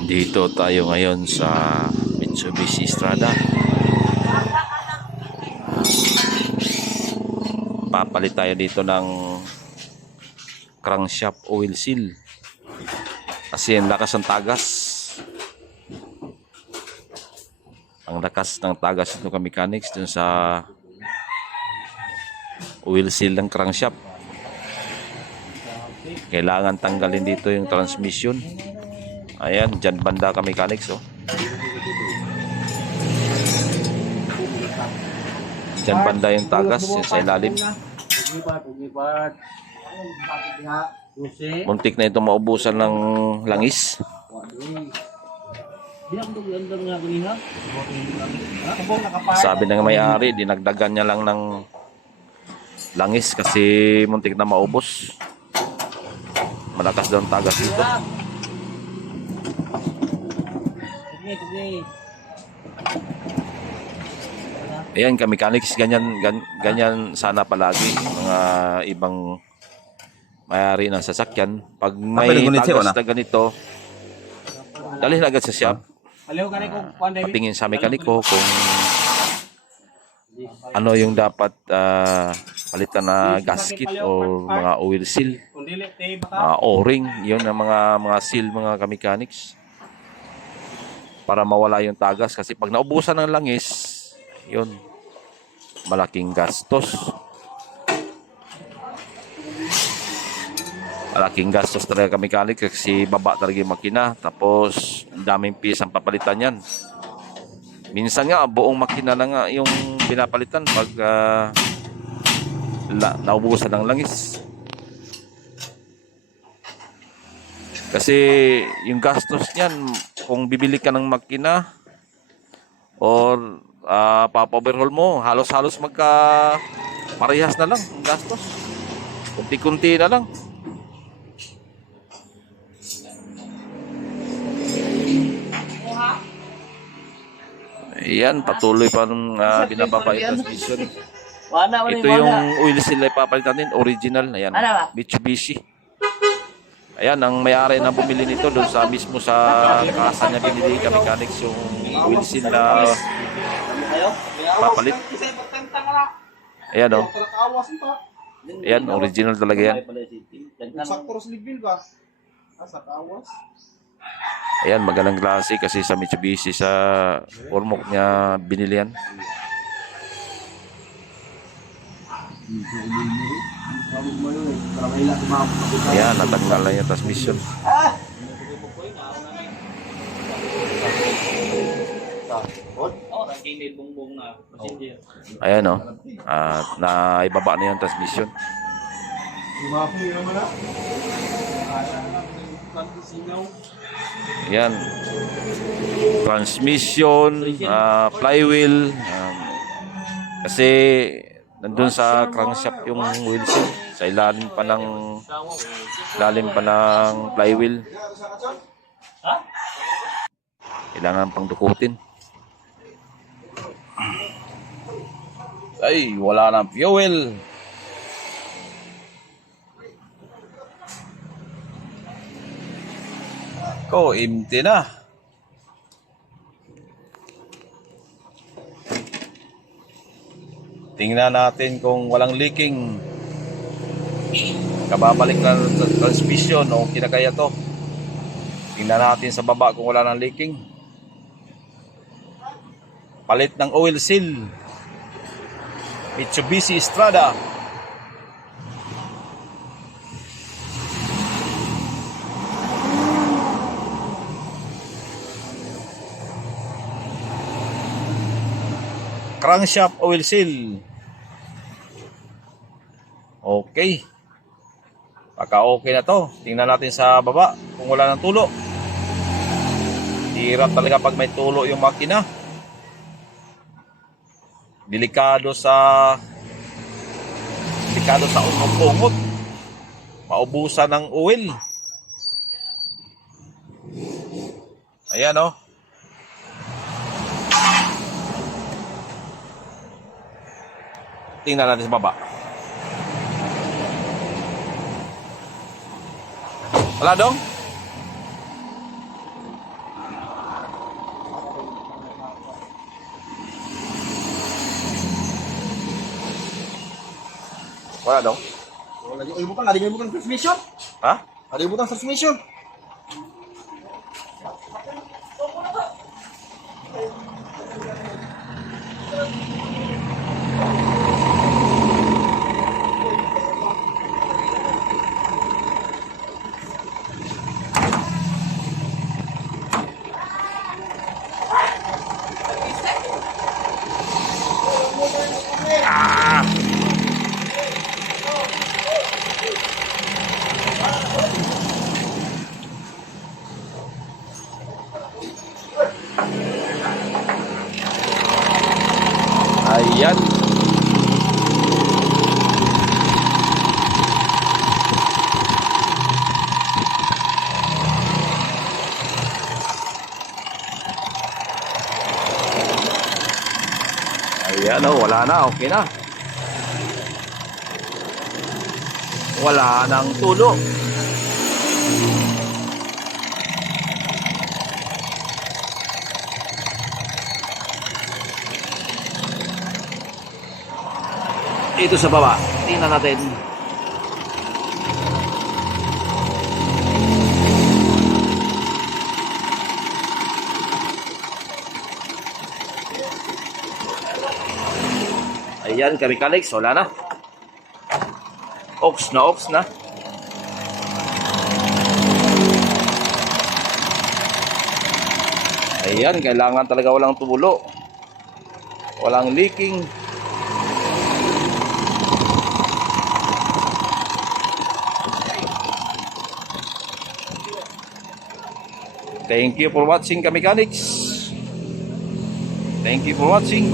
Dito tayo ngayon sa Mitsubishi Strada. Papalit tayo dito ng crankshaft oil seal. Kasi ang lakas ng tagas. Ang lakas ng tagas nito mechanics dun sa oil seal ng crankshaft. Kailangan tanggalin dito yung transmission. Ayan, dyan banda ka mechanics, oh. Dyan banda yung tagas, yung sa ilalim. Muntik na ito maubusan ng langis. Sabi ng may-ari, dinagdagan niya lang ng langis kasi muntik na maubos. Malakas daw ang tagas dito. Ayan, ka-mechanics, ganyan sana palagi mga ibang may-ari ng sasakyan. Pag may tagas na ganito, dalhin agad sa shop. Patingin sa mekaniko kung ano yung dapat palitan na gasket o mga oil seal, o-ring, yun ang mga seal, mga ka-mechanics, para mawala yung tagas. Kasi pag naubusan ng langis, yun, malaking gastos. Malaking gastos talaga ka-mechanic kasi baba talaga yung makina. Tapos, ang daming piece ang papalitan yan. Minsan nga, buong makina na nga yung pinapalitan pag naubusan ng langis. Kasi yung gastos niyan, kung bibili ka ng makina or papa-overhaul mo, halos-halos parehas na lang ang gastos. Kunti-kunti na lang. Ayan, patuloy pa nung binababa yung transmission. Ito yung oil seal na ipapalitan din, original. Ayan, Mitsubishi. Ayan, ang may-ari na bumili nito doon sa mismo sa kasa niya binili ka-mechanics yung oil seal na papalit. Ayan, oh. Ayan, original talaga yan. Ayan, magandang klase kasi sa Mitsubishi, sa Ormoc niya binili yan. Ayan, natanggal lang yung transmission. Ayan, oh. At naibaba na yung transmission. Ayan, transmission, flywheel, kasi nandun sa crankshaft yung wheel seal, sa ilalim pa ng flywheel. Kailangan pang dukutin. Ay, wala nang fuel. Empty na. Tingnan natin kung walang leaking. Kababalik na sa transmission o kinakaya to. Tingnan natin sa baba kung wala nang leaking. Palit ng oil seal. Mitsubishi Strada. Crankshaft oil seal. Okay. Pagka-okay na to, tingnan natin sa baba kung wala ng tulo. Hirap talaga pag may tulo yung makina. Delikado sa ungot-ungot. Maubusan ng oil. Ayan, oh. Tingnan natin sa baba. Wala dong? Wala daw. Wala yung ibutang, ada yung ibutang transmission. Ha? Ada yung ibutang transmission. Ah! Ayan. Ayan, oh, wala na, okay na. Wala nang tulo. Ito sa baba, tingnan natin. Ayan, Kamikanics, wala na. Ox na. Ayan, kailangan talaga walang tulo. Walang leaking. Thank you for watching, Kamikanics. Thank you for watching.